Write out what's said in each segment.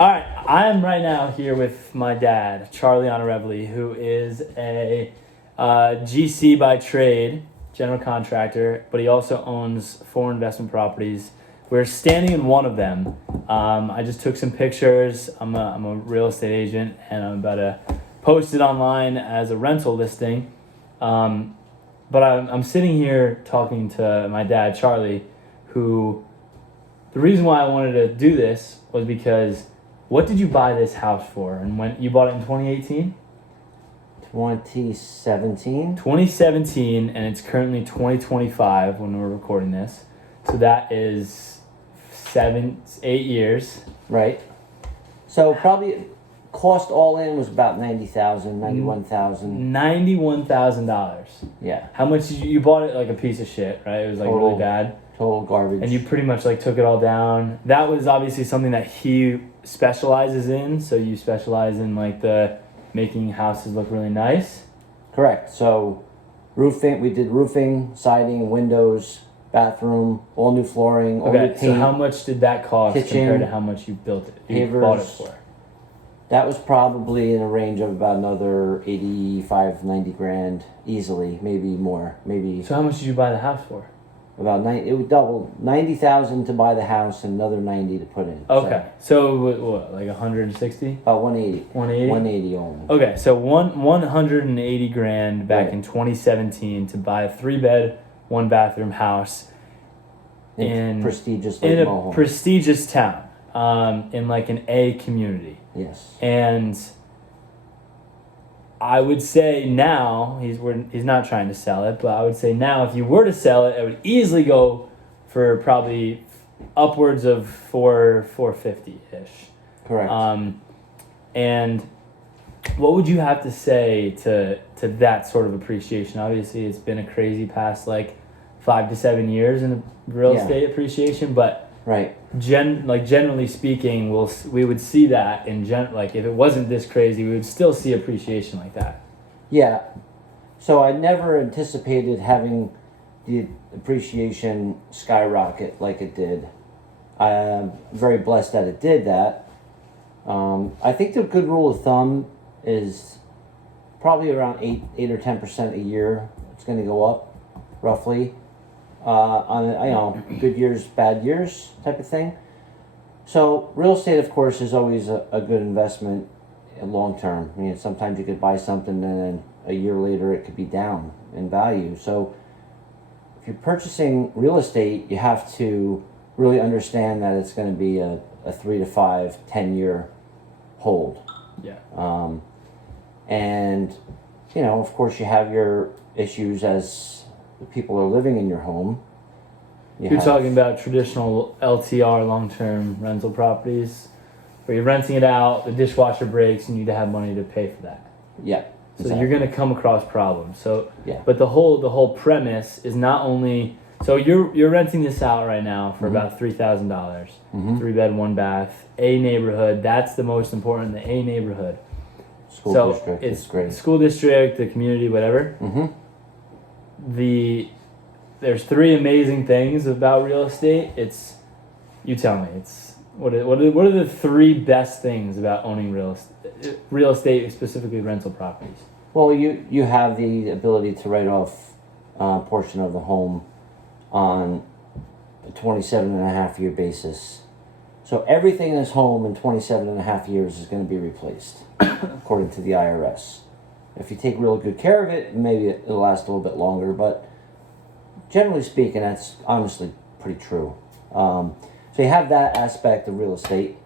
All right, I am right now here with my dad, Charlie Honorevoli, who is a GC by trade, general contractor, but he also owns 4 investment properties. We're standing in one of them. I just took some pictures. I'm a real estate agent, and I'm about to post it online as a rental listing. But I'm sitting here talking to my dad, Charlie, who the reason why I wanted to do this was because what did you buy this house for? And when you bought it in 2018? 2017. 2017, and it's currently 2025 when we're recording this. So that is 8 years. Right. So probably cost all in was about $90,000, $91,000. $91,000. Yeah. How much did you bought it like a piece of shit, right? It was like really bad. Total garbage. And you pretty much like took it all down. That was obviously something that he specializes in. So you specialize in like the making houses look really nice. Correct. So roofing, we did roofing, siding, windows, bathroom, all new flooring, all new Okay, paint. so how much did that cost kitchen, compared to how much you built it? You pavers. bought it for? That was probably in a range of about another 85, 90 grand easily, maybe more, maybe. So how much did you buy the house for? About 90. It would double 90,000 to buy the house and another 90 to put in. Okay, so what, like 160? About 180. 180? 180 only. Okay, so 180 grand back Right. in 2017 to buy a 3-bed, 1-bathroom house in prestigious in Lake a Mohawk. prestigious town, in like an A community. Yes. And I would say now he's not trying to sell it, but I would say now if you were to sell it, it would easily go for probably upwards of 450 ish. Correct. And what would you have to say to that sort of appreciation? Obviously, it's been a crazy past like 5 to 7 years in real estate appreciation, but right. Generally speaking, we would see that like if it wasn't this crazy, we would still see appreciation like that. Yeah. So I never anticipated having the appreciation skyrocket like it did. I'm very blessed that it did that. I think the good rule of thumb is probably around 8 or 10% a year. It's going to go up, roughly. On good years, bad years type of thing. So real estate, of course, is always a good investment long term. I mean, sometimes you could buy something and then a year later it could be down in value. So if you're purchasing real estate, you have to really understand that it's going to be a 3 to 5, 10-year hold. Yeah. And, of course, you have your issues as the people are living in your home. You're talking about traditional LTR, long-term rental properties, where you're renting it out, the dishwasher breaks, and you need to have money to pay for that. Yeah. So exactly. you're going to come across problems. So, yeah. But the whole premise is not only so you're renting this out right now for about $3,000, 3-bed, 1-bath, A neighborhood. That's the most important. The A neighborhood. School district. It's great. School district, the community, whatever. There's 3 amazing things about real estate. You tell me. What are the 3 best things about owning real estate, specifically rental properties? Well, you have the ability to write off a portion of the home on a 27.5-year basis. So everything in this home in 27.5 years is going to be replaced, according to the IRS. If you take real good care of it, maybe it'll last a little bit longer, but generally speaking, that's honestly pretty true. So you have that aspect of real estate.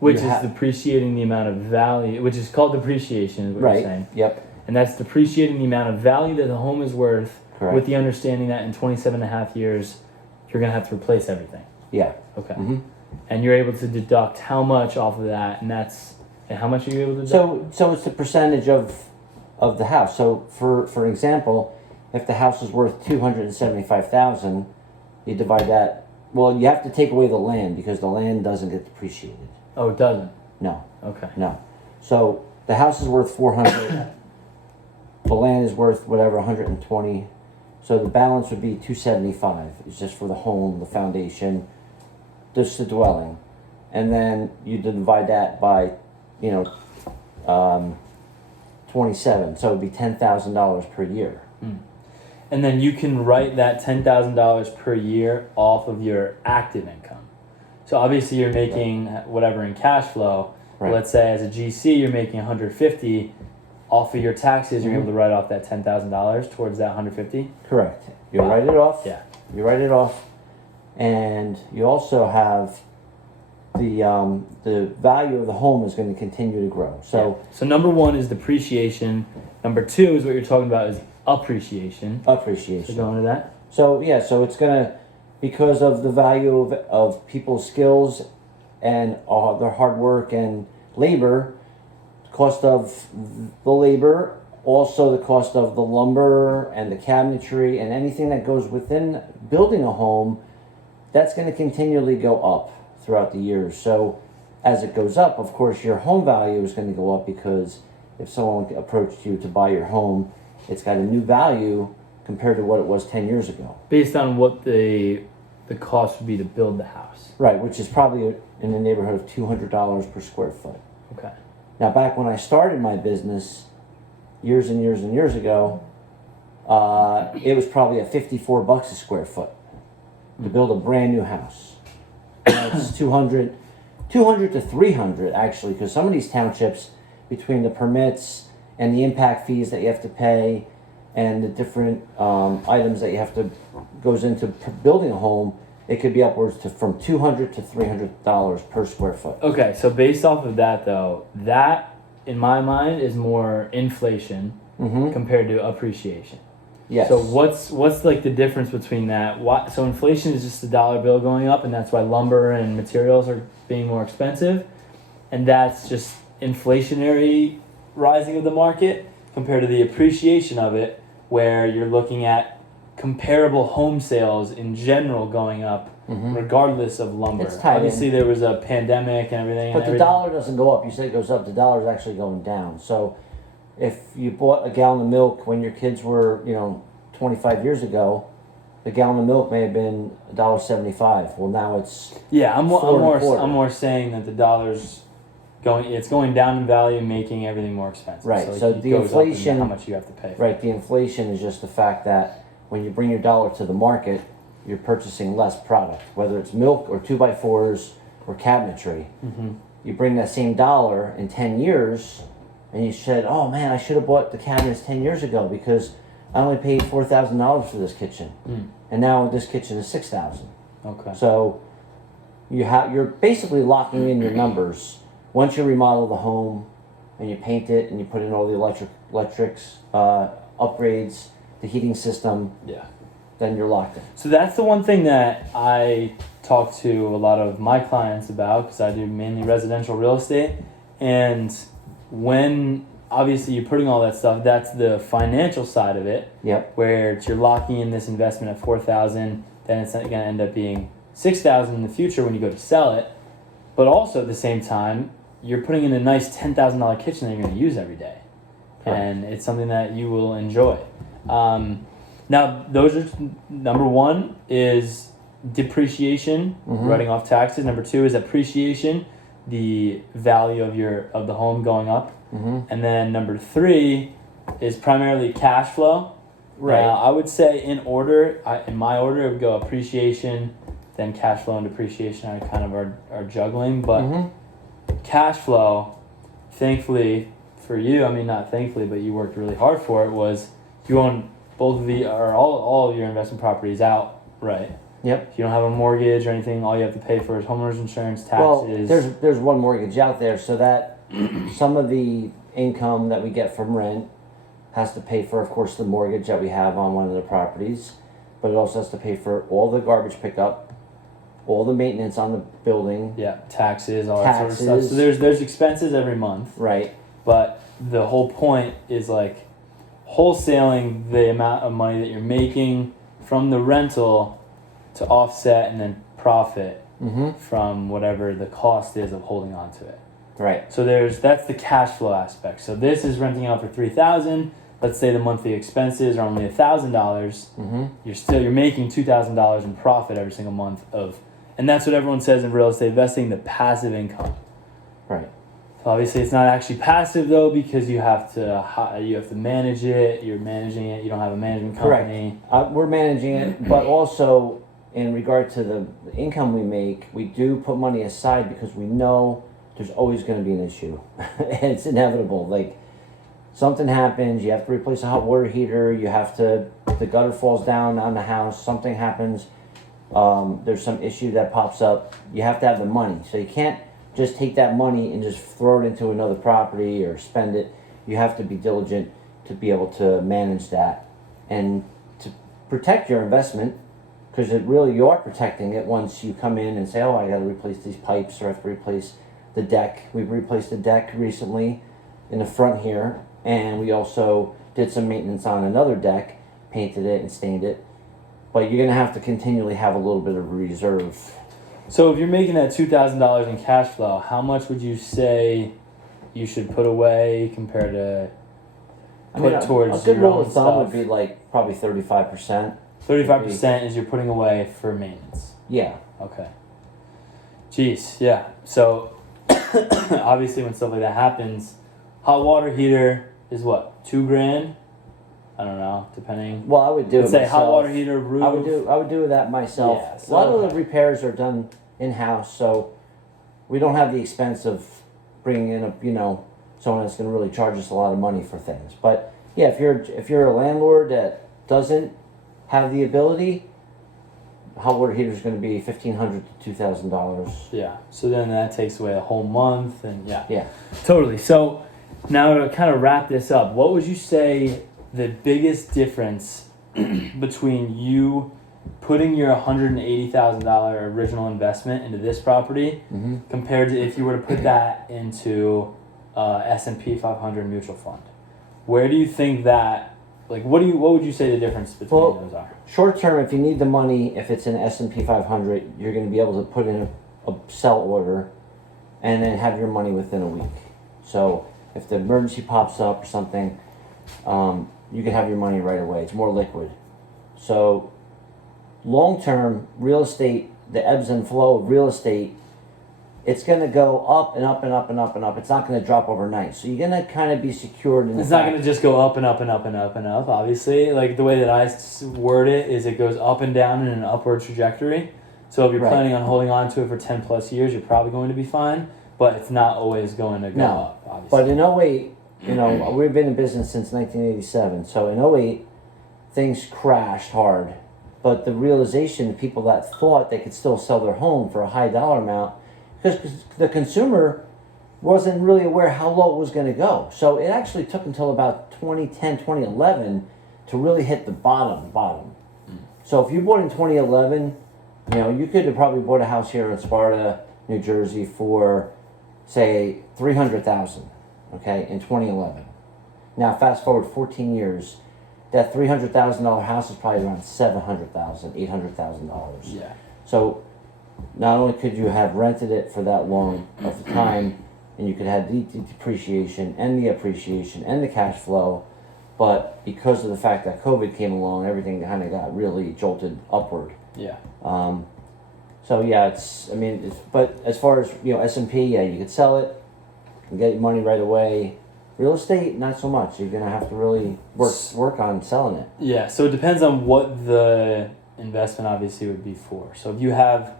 Which is depreciating the amount of value, which is called depreciation, is what you're saying. Yep. And that's depreciating the amount of value that the home is worth. Correct. With the understanding that in 27.5 years, you're going to have to replace everything. Yeah. Okay. And you're able to deduct how much off of that, and how much are you able to deduct? So it's the percentage of the house. So for example, if the house is worth $275,000, you divide that. Well, you have to take away the land because the land doesn't get depreciated. Oh, it doesn't? No. Okay. No. So the house is worth $400. The land is worth whatever, 120. So the balance would be $275. It's just for the home, the foundation, just the dwelling. and then you divide that by, 27. So it'd be $10,000 per year. And then you can write that $10,000 per year off of your active income. So obviously you're making whatever in cash flow. Right. Let's say as a GC you're making 150 off of your taxes. You're able to write off that $10,000 towards that 150. Correct. You write it off. Yeah. You write it off, and you also have the value of the home is going to continue to grow. So So number one is depreciation. Number two is what you're talking about is appreciation. appreciation. So go into that. So yeah, so it's gonna, because of the value of people's skills and their hard work and labor, cost of the labor, also the cost of the lumber and the cabinetry and anything that goes within building a home, that's going to continually go up throughout the years. So as it goes up, of course, your home value is going to go up, because if someone approached you to buy your home, it's got a new value compared to what it was 10 years ago. Based on what the cost would be to build the house. Right, which is probably in the neighborhood of $200 per square foot. Okay. Now, back when I started my business years and years and years ago, it was probably at $54 a square foot to build a brand new house. Now it's 200 to 300 actually, because some of these townships, between the permits and the impact fees that you have to pay and the different items that you have to goes into building a home, it could be upwards to from $200 to $300 per square foot. Okay, so based off of that though, that in my mind is more inflation compared to appreciation. Yes. So what's like the difference between that? So inflation is just the dollar bill going up, and that's why lumber and materials are being more expensive, and that's just inflationary rising of the market compared to the appreciation of it, where you're looking at comparable home sales in general going up regardless of lumber. It's tied Obviously there was a pandemic and everything. But the dollar doesn't go up. You say it goes up. The dollar is actually going down. So if you bought a gallon of milk when your kids were, 25 years ago, the gallon of milk may have been $1.75. Well, now it's I'm $4.25. more saying that the dollar's going down in value, making everything more expensive. Right. So, So it the goes up in inflation, how much you have to pay. right? The inflation is just the fact that when you bring your dollar to the market, you're purchasing less product, whether it's milk or 2x4s or cabinetry. You bring that same dollar in 10 years, and you said, "Oh man, I should have bought the cabinets 10 years ago because I only paid $4,000 for this kitchen, and now this kitchen is $6,000." Okay. So you're basically locking in your numbers. Once you remodel the home and you paint it and you put in all the electrics, upgrades, the heating system, Yeah. then you're locked in. So that's the one thing that I talk to a lot of my clients about, because I do mainly residential real estate. And when obviously you're putting all that stuff, that's the financial side of it. Yep. Where you're locking in this investment at $4,000, then it's going to end up being $6,000 in the future when you go to sell it. But also at the same time, you're putting in a nice $10,000 kitchen that you're going to use every day. Correct. And it's something that you will enjoy. Now, those are number one is depreciation, writing off taxes. Number two is appreciation, the value of the home going up. And then number three is primarily cash flow. Right. I would say in my order, it would go appreciation, then cash flow and depreciation. I kind of are juggling, but cash flow, thankfully for you, I mean not thankfully, but you worked really hard for it, was you own both of all of your investment properties outright. Yep. If you don't have a mortgage or anything, all you have to pay for is homeowners insurance, taxes. Well, there's one mortgage out there, so that some of the income that we get from rent has to pay for, of course, the mortgage that we have on one of the properties, but it also has to pay for all the garbage pickup, all the maintenance on the building. Yeah, taxes, all that sort of stuff. So there's expenses every month. Right. But the whole point is like wholesaling the amount of money that you're making from the rental to offset and then profit from whatever the cost is of holding on to it. Right. So that's the cash flow aspect. So this is renting out for $3,000. Let's say the monthly expenses are only $1,000. You're making $2,000 in profit every single month of And that's what everyone says in real estate investing, the passive income. Right. So obviously it's not actually passive though, because you have to manage it. You're managing it. You don't have a management company. Correct. We're managing it, but also in regard to the income we make, we do put money aside because we know there's always going to be an issue. It's inevitable. Like something happens, you have to replace a hot water heater. The gutter falls down on the house. Something happens. There's some issue that pops up. You have to have the money, so you can't just take that money and just throw it into another property or spend it. You have to be diligent to be able to manage that and to protect your investment, because you are protecting it once you come in and say, oh, I got to replace these pipes, or I have to replace the deck. We've replaced the deck recently in the front here, and we also did some maintenance on another deck, painted it and stained it. But you're going to have to continually have a little bit of reserve. So if you're making that $2,000 in cash flow, how much would you say you should put away compared to towards a good your rule own of thumb would stuff? be like probably 35%. 35% is you're putting away for maintenance. Yeah. Okay. Jeez, yeah. So obviously when stuff like that happens, hot water heater is what, $2,000? I don't know, depending. Well, I would do Let's it say myself. hot water heater, roof. I would do that myself. Yeah, so a lot of the repairs are done in-house, so we don't have the expense of bringing in someone that's going to really charge us a lot of money for things. But yeah, if you're a landlord that doesn't have the ability, hot water heater is going to be $1,500 to $2,000. Yeah. So then that takes away a whole month, and yeah. Yeah. Totally. So now to kind of wrap this up, what would you say the biggest difference between you putting your $180,000 original investment into this property compared to if you were to put that into S&P 500 mutual fund? Where do you think that, what would you say the difference between those are? Short term, if you need the money, if it's an S&P 500, you're going to be able to put in a sell order and then have your money within a week. So if the emergency pops up or something, you can have your money right away. It's more liquid. So long term, real estate, the ebbs and flow of real estate, it's going to go up and up and up and up and up. It's not going to drop overnight. So you're going to kind of be secured in It's not going to just go up and up and up and up and up, obviously. Like the way that I word it is it goes up and down in an upward trajectory. So if you're planning on holding on to it for 10 plus years, you're probably going to be fine. But it's not always going to go up, obviously. But in 08, we've been in business since 1987. So in 08, things crashed hard. But the realization, the people that thought they could still sell their home for a high dollar amount, because the consumer wasn't really aware how low it was going to go. So it actually took until about 2010, 2011 to really hit the bottom. So if you bought in 2011, you could have probably bought a house here in Sparta, New Jersey for, say, $300,000, okay, in 2011. Now, fast forward 14 years, that $300,000 house is probably around $700,000, $800,000. Yeah. So not only could you have rented it for that long of a time, and you could have the depreciation and the appreciation and the cash flow, but because of the fact that COVID came along, everything kind of got really jolted upward. Yeah. So yeah, but as far as S&P, yeah, you could sell it and get your money right away. Real estate, not so much. You're gonna have to really work on selling it. Yeah. So it depends on what the investment obviously would be for. So if you have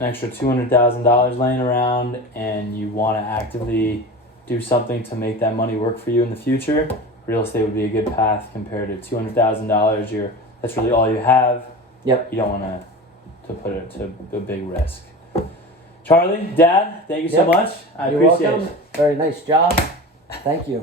an extra $200,000 laying around and you want to actively do something to make that money work for you in the future, real estate would be a good path compared to $200,000. That's really all you have. Yep. You don't want to put it to a big risk. Charlie, Dad, thank you so much. I You're appreciate welcome. it. Very nice job. Thank you.